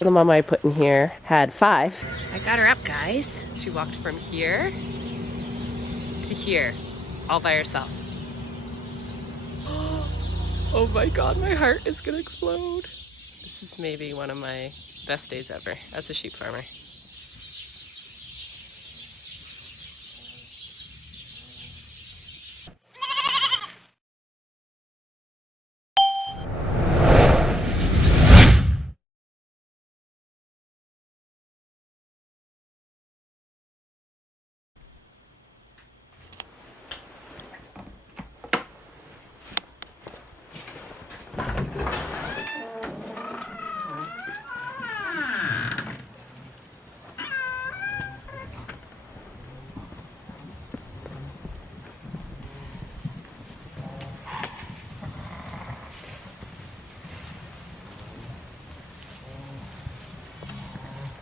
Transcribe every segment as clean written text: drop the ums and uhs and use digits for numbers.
The mama I put in here had 5. I got her up, guys. She walked from here to here, all by herself. Oh my God, my heart is gonna explode. This is maybe one of my best days ever as a sheep farmer.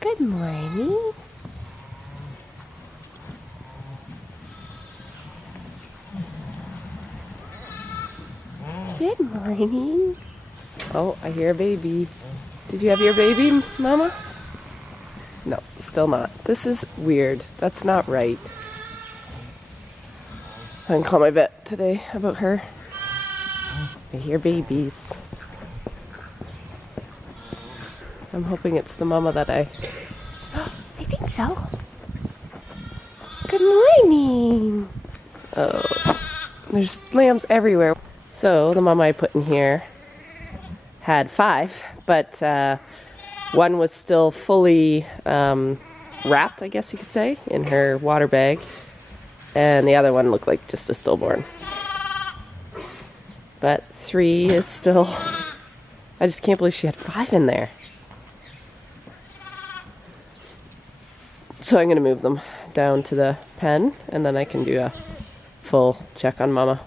Good morning. Good morning. Oh, I hear a baby. Did you have your baby, Mama? No, still not. This is weird. That's not right. I can call my vet today about her. I hear babies. I'm hoping it's the mama that I think so. Good morning. Oh, there's lambs everywhere. So the mama I put in here had 5, but one was still fully wrapped, I guess you could say, in her water bag. And the other one looked like just a stillborn. But 3 is still, I just can't believe she had 5 in there. So I'm going to move them down to the pen, and then I can do a full check on Mama.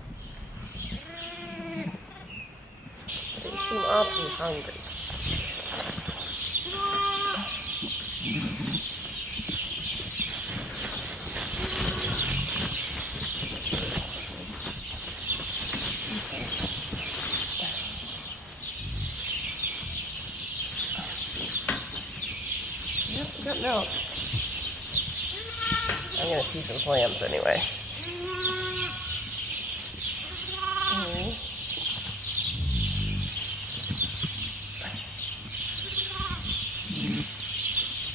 They seem awfully hungry. Yep, we got milk. I'm gonna feed those lambs anyway.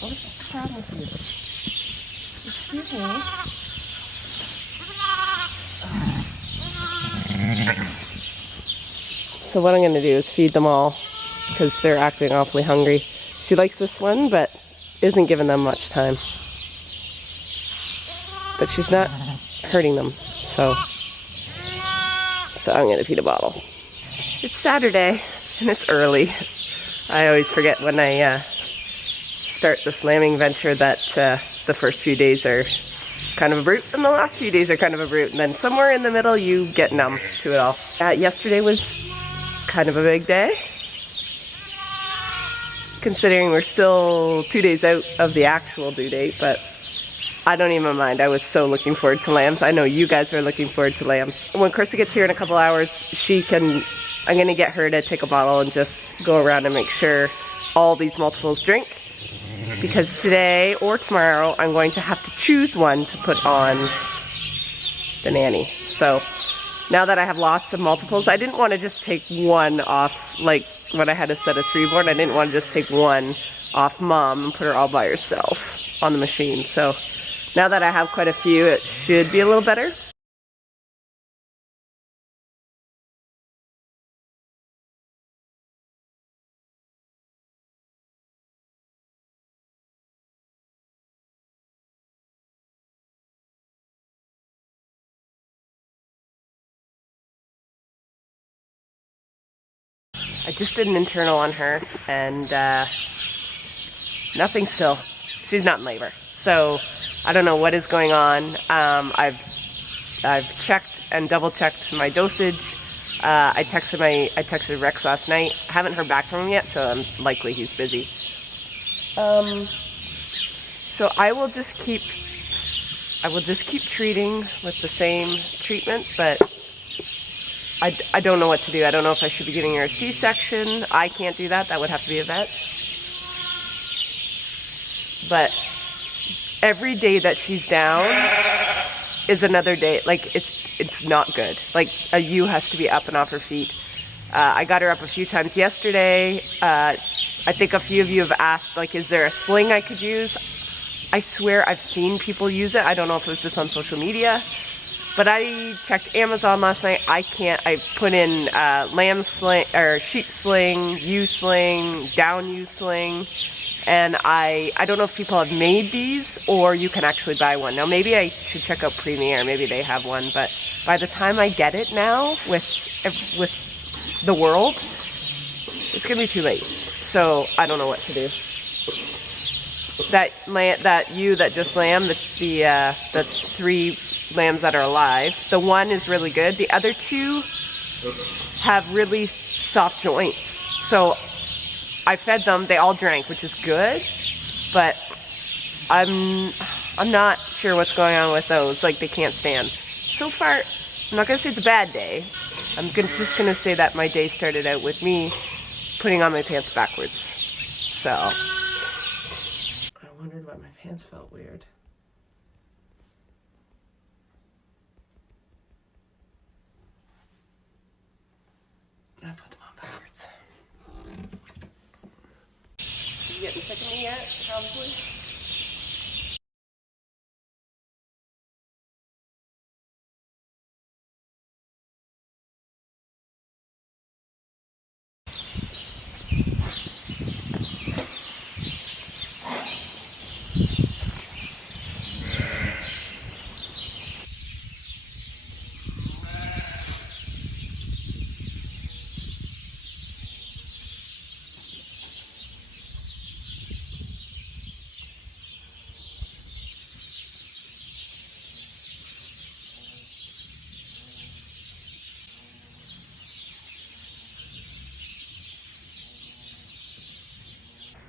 What is the problem with you? Excuse me. So what I'm gonna do is feed them all because they're acting awfully hungry. She likes this one, but isn't giving them much time. But she's not hurting them, so I'm gonna feed a bottle. It's Saturday and it's early. I always forget when I start this lambing venture that the first few days are kind of a brute and the last few days are kind of a brute, and then somewhere in the middle you get numb to it all. Yesterday was kind of a big day, considering we're still 2 days out of the actual due date, but I don't even mind. I was so looking forward to lambs. I know you guys are looking forward to lambs. When Krista gets here in a couple hours, I'm gonna get her to take a bottle and just go around and make sure all these multiples drink. Because today or tomorrow, I'm going to have to choose one to put on the nanny. So now that I have lots of multiples, I didn't want to just take one off, like when I had a set of 3-born, I didn't want to just take one off Mom and put her all by herself on the machine. So now that I have quite a few, it should be a little better. I just did an internal on her, and nothing still. She's not in labor. So I don't know what is going on. I've checked and double checked my dosage. I texted Rex last night. I haven't heard back from him yet, so I'm likely he's busy. So I will just keep treating with the same treatment, but I don't know what to do. I don't know if I should be giving her a C-section. I can't do that. That would have to be a vet. but every day that she's down is another day. Like, it's not good. Like, a ewe has to be up and off her feet. I got her up a few times yesterday. I think a few of you have asked, like, is there a sling I could use? I swear I've seen people use it. I don't know if it was just on social media, but I checked Amazon last night. I can't. I put in lamb sling, or sheep sling, ewe sling, down ewe sling, and I don't know if people have made these or you can actually buy one. Now maybe I should check out Premier, maybe they have one, but by the time I get it now with the world, it's gonna be too late. So I don't know what to do. That ewe that just lamb, the 3 lambs that are alive, the one is really good. The other 2 have really soft joints. So I fed them, they all drank, which is good, but I'm not sure what's going on with those. Like, they can't stand. So far, I'm not gonna say it's a bad day. I'm just gonna say that my day started out with me putting on my pants backwards. So I wondered why my pants felt weird. I put them on backwards. You getting sick of me yet? Probably.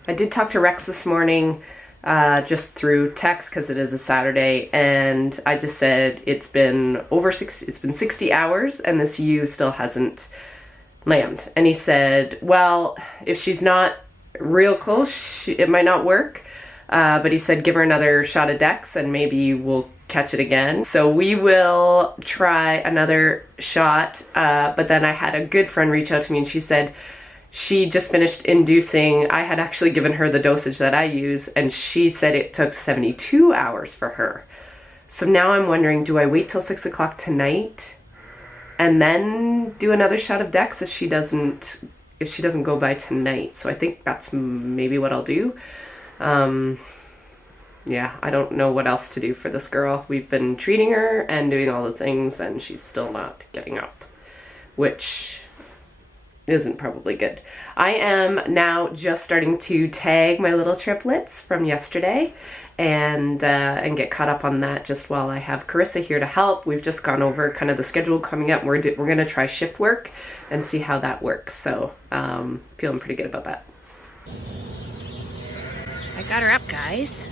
I did talk to Rex this morning, just through text because it is a Saturday, and I just said it's been 60 hours and this ewe still hasn't lambed. And he said, well, if she's not real close, it might not work. But he said, give her another shot of Dex and maybe we'll catch it again. So we will try another shot. But then I had a good friend reach out to me and she said, she just finished inducing. I had actually given her the dosage that I use, and she said it took 72 hours for her. So now I'm wondering, do I wait till 6 o'clock tonight and then do another shot of Dex if she doesn't go by tonight? So I think that's maybe what I'll do. Yeah, I don't know what else to do for this girl. We've been treating her and doing all the things, and she's still not getting up, which isn't probably good. I am now just starting to tag my little triplets from yesterday and get caught up on that just while I have Carissa here to help. We've just gone over kind of the schedule coming up. We're going to try shift work and see how that works. So feeling pretty good about that. I got her up, guys.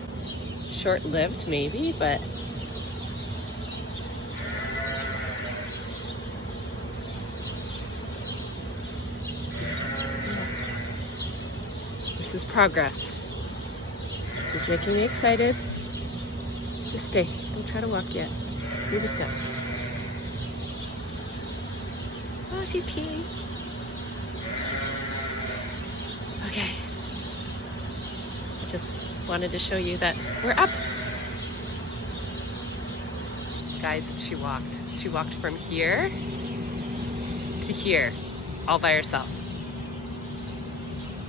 Short-lived maybe, but this is progress. This is making me excited. Just stay. Don't try to walk yet. Through the steps. Oh, she's peeing. Okay. I just wanted to show you that we're up. Guys, she walked. She walked from here to here, all by herself.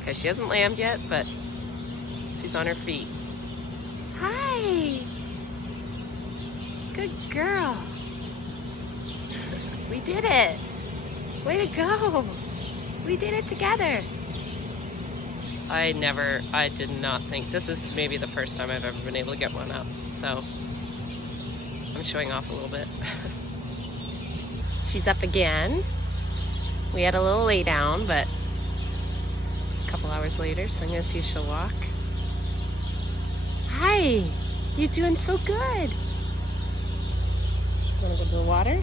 Okay, she hasn't lambed yet, but she's on her feet. Hi! Good girl. We did it. Way to go. We did it together. I did not think, this is maybe the first time I've ever been able to get one up, so I'm showing off a little bit. She's up again. We had a little lay down, but a couple hours later, so I'm gonna see if she'll walk. Hi, you're doing so good. Wanna go to the water?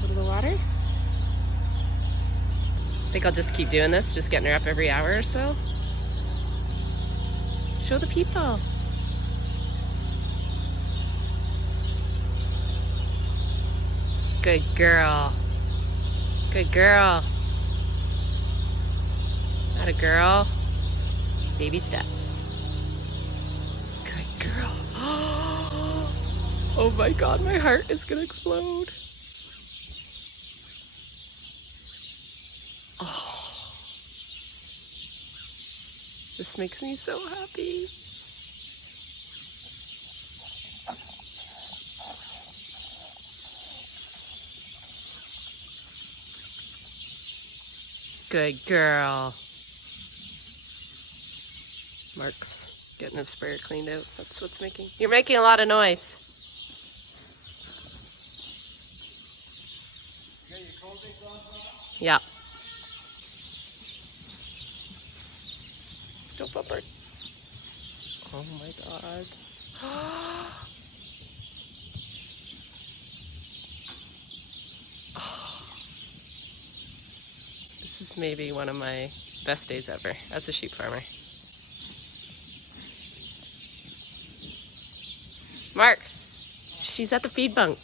Go to the water? I think I'll just keep doing this, just getting her up every hour or so. Show the people. Good girl. Good girl. Not a girl. Baby steps. Good girl. Oh my god, my heart is gonna explode. Oh. This makes me so happy. Good girl. Mark's getting his sprayer cleaned out. That's what's making... You're making a lot of noise. You got your cold on? Yeah. Don't bump her. Oh my god. This is maybe one of my best days ever as a sheep farmer. Mark, she's at the feed bunk.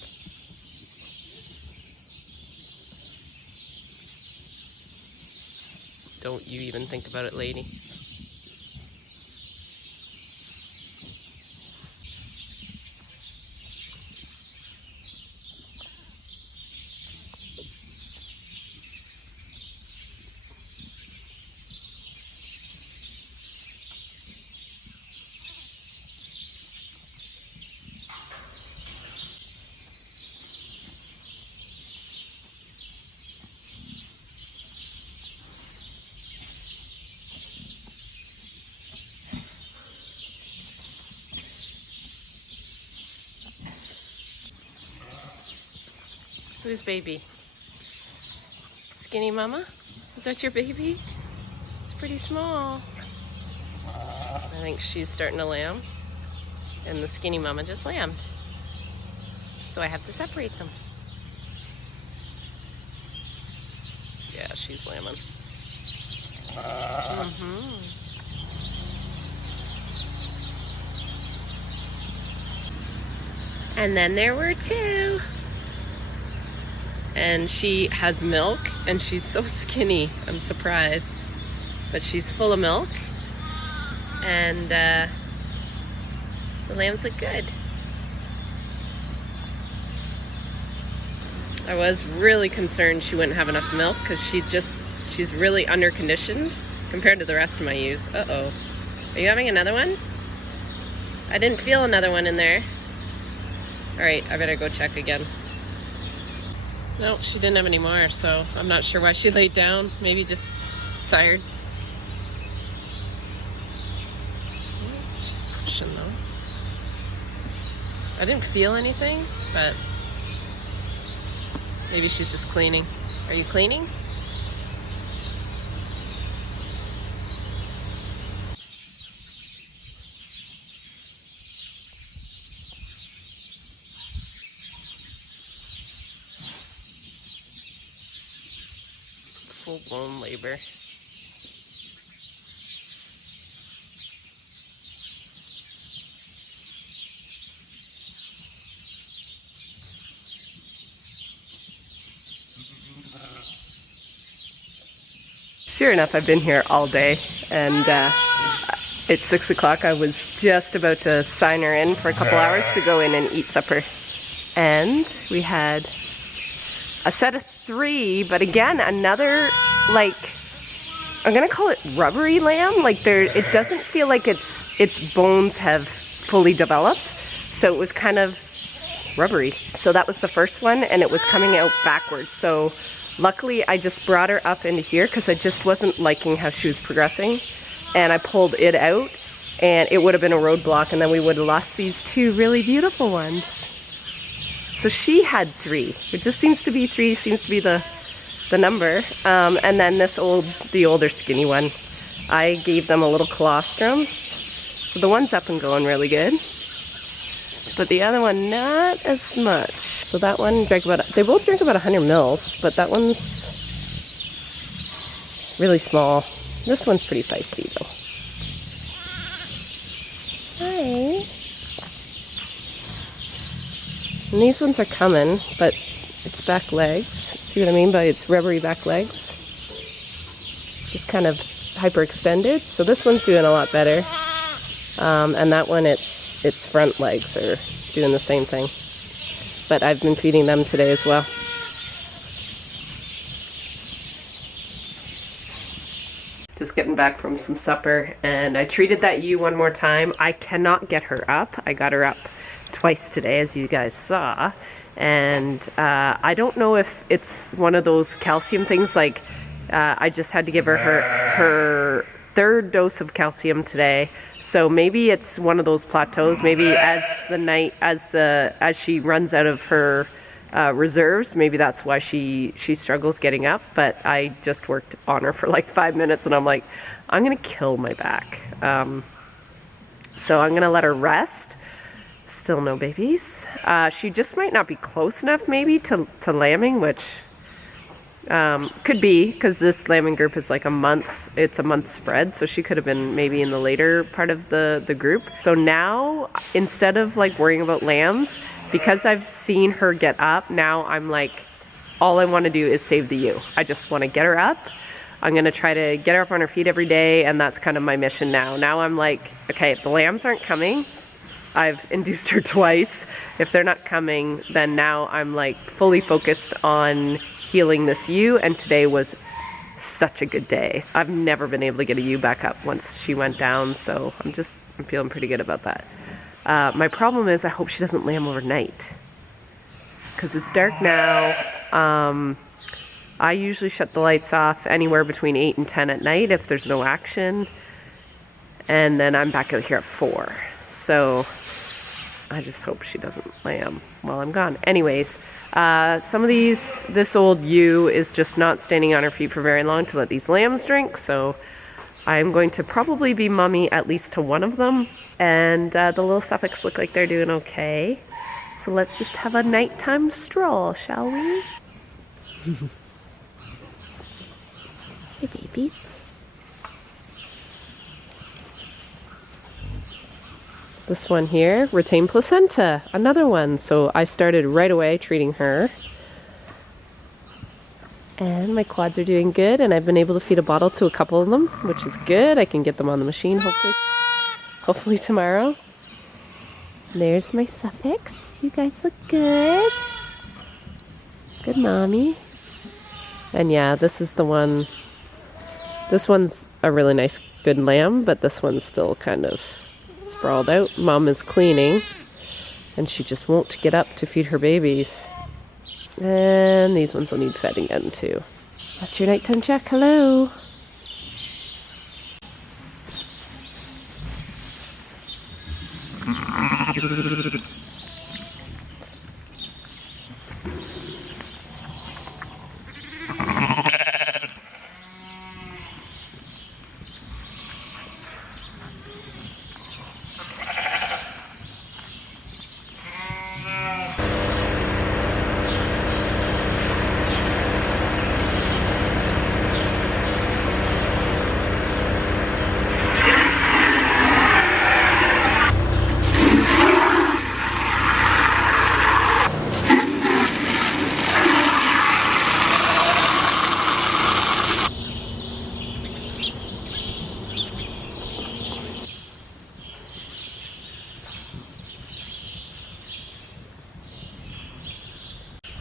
Don't you even think about it, lady. Who's baby? Skinny mama? Is that your baby? It's pretty small. I think she's starting to lamb. And the skinny mama just lambed. So I have to separate them. Yeah, she's lambing. And then there were two. And she has milk, and she's so skinny, I'm surprised. But she's full of milk, and the lambs look good. I was really concerned she wouldn't have enough milk, because she's really under-conditioned compared to the rest of my ewes. Uh-oh. Are you having another one? I didn't feel another one in there. Alright, I better go check again. No, she didn't have any more, so I'm not sure why she laid down. Maybe just tired. She's pushing though. I didn't feel anything, but maybe she's just cleaning. Are you cleaning? Full-blown labor. Sure enough, I've been here all day, and it's 6 o'clock. I was just about to sign her in for a couple hours to go in and eat supper. And we had a set of 3, but again, another, like, I'm gonna call it rubbery lamb. Like, it doesn't feel like its bones have fully developed, so it was kind of rubbery. So that was the first one, and it was coming out backwards. So luckily I just brought her up into here because I just wasn't liking how she was progressing, and I pulled it out, and it would have been a roadblock, and then we would have lost these 2 really beautiful ones. So she had 3. It just seems to be 3, seems to be the number. And then the older skinny one, I gave them a little colostrum. So the one's up and going really good. But the other one, not as much. So that one drank they both drink about 100 mils, but that one's really small. This one's pretty feisty though. And these ones are coming, but it's back legs. See what I mean by it's rubbery back legs? Just kind of hyperextended. So this one's doing a lot better. And that one, its front legs are doing the same thing. But I've been feeding them today as well. Just getting back from some supper, and I treated that ewe one more time. I cannot get her up. I got her up twice today, as you guys saw. And I don't know if it's one of those calcium things, like I just had to give her her third dose of calcium today. So maybe it's one of those plateaus. Maybe as she runs out of her reserves, maybe that's why she struggles getting up. But I just worked on her for like 5 minutes, and I'm like, I'm gonna kill my back. So I'm gonna let her rest. Still no babies. She just might not be close enough maybe to lambing, which could be, because this lambing group is like a month. It's a month spread, so she could have been maybe in the later part of the group. So now, instead of like worrying about lambs, because I've seen her get up, now I'm like, all I want to do is save the ewe. I just want to get her up. I'm going to try to get her up on her feet every day, and that's kind of my mission now. Now I'm like, okay, if the lambs aren't coming, I've induced her twice. If they're not coming, then now I'm like fully focused on healing this ewe, and today was such a good day. I've never been able to get a ewe back up once she went down, so I'm feeling pretty good about that. My problem is I hope she doesn't lamb overnight, because it's dark now. I usually shut the lights off anywhere between 8 and 10 at night if there's no action, and then I'm back out here at 4. So I just hope she doesn't lamb while I'm gone. Anyways, some of this old ewe is just not standing on her feet for very long to let these lambs drink, so I'm going to probably be mummy at least to one of them. And the little Suffolks look like they're doing okay. So let's just have a nighttime stroll, shall we? Hey, babies. This one here, retained placenta, another one. So I started right away treating her. And my quads are doing good, and I've been able to feed a bottle to a couple of them, which is good. I can get them on the machine hopefully tomorrow. There's my Suffolks. You guys look good. Good mommy. And yeah, this is the one. This one's a really nice, good lamb, but this one's still kind of sprawled out. Mom is cleaning, and she just won't get up to feed her babies. And these ones will need fed again too. That's your nighttime check. Hello.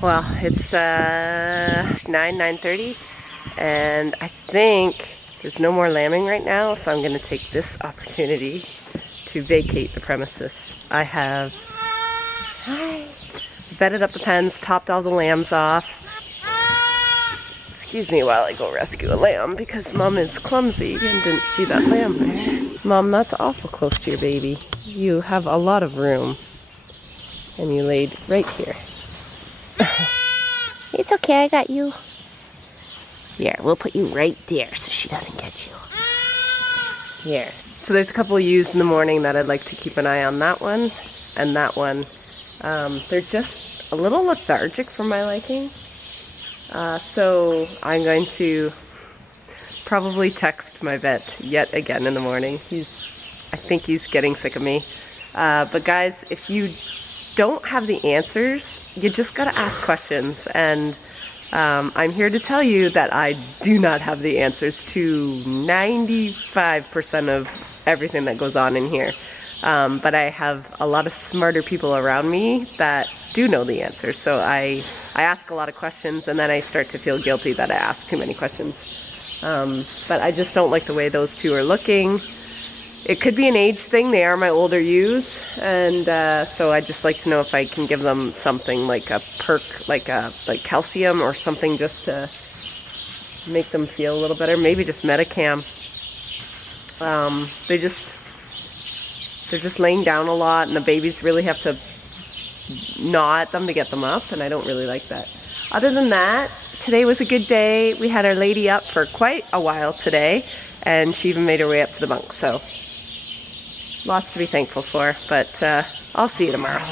Well, it's 9:30, and I think there's no more lambing right now, so I'm going to take this opportunity to vacate the premises. I have bedded up the pens, topped all the lambs off. Excuse me while I go rescue a lamb, because Mom is clumsy and didn't see that lamb there. Mom, that's awful close to your baby. You have a lot of room, and you laid right here. It's okay, I got you. Here, we'll put you right there so she doesn't get you. Here. So there's a couple of ewes in the morning that I'd like to keep an eye on. That one and that one. They're just a little lethargic for my liking. So I'm going to probably text my vet yet again in the morning. I think he's getting sick of me. But guys, if you don't have the answers, you just gotta ask questions. And I'm here to tell you that I do not have the answers to 95% of everything that goes on in here. But I have a lot of smarter people around me that do know the answers. So I ask a lot of questions, and then I start to feel guilty that I ask too many questions. But I just don't like the way those two are looking. It could be an age thing. They are my older ewes, and so I just like to know if I can give them something like a perk, like calcium or something, just to make them feel a little better. Maybe just Metacam. They're just laying down a lot, and the babies really have to gnaw at them to get them up, and I don't really like that. Other than that, today was a good day. We had our lady up for quite a while today, and she even made her way up to the bunk, so lots to be thankful for. But I'll see you tomorrow.